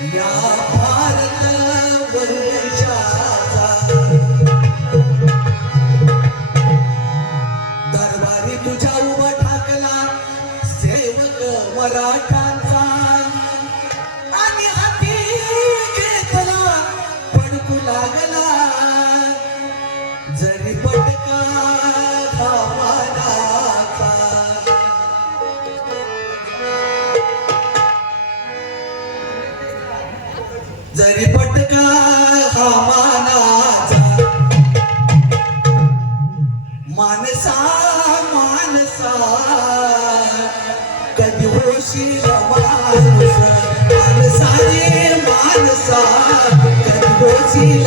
दरबारी तुझ्या उभा ठाकला सेवक मराठाचा. आणि हाती घेतला पडकू लागला. जरी पटक जरी पटका मानसा मानसा कधी होशील मानसा मानसा कधी होशील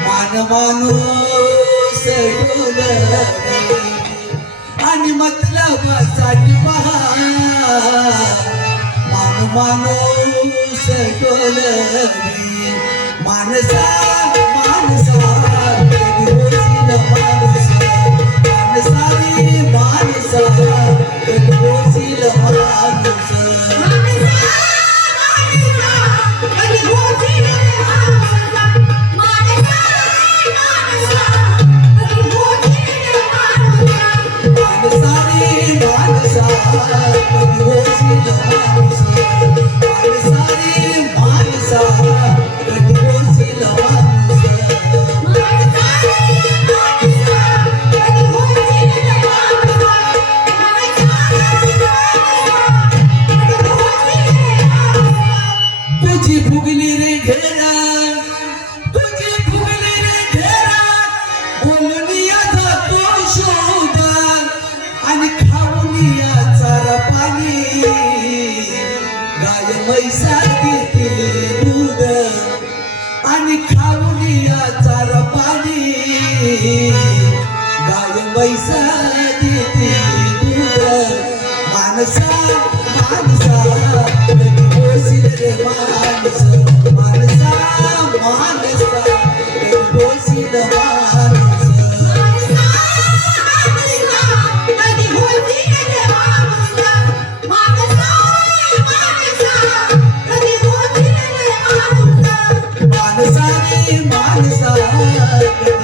मान माणूस आणि मतलबसाठी मान माणूस टोल माणसा माणसा माणसा. Thank you. मैसा देतील दूध आणि खाऊनिया चार पाणी. गाय मैसा देतील दूध माणसा माणसा रे माणसा. माणसा माणसा. माणसा कधी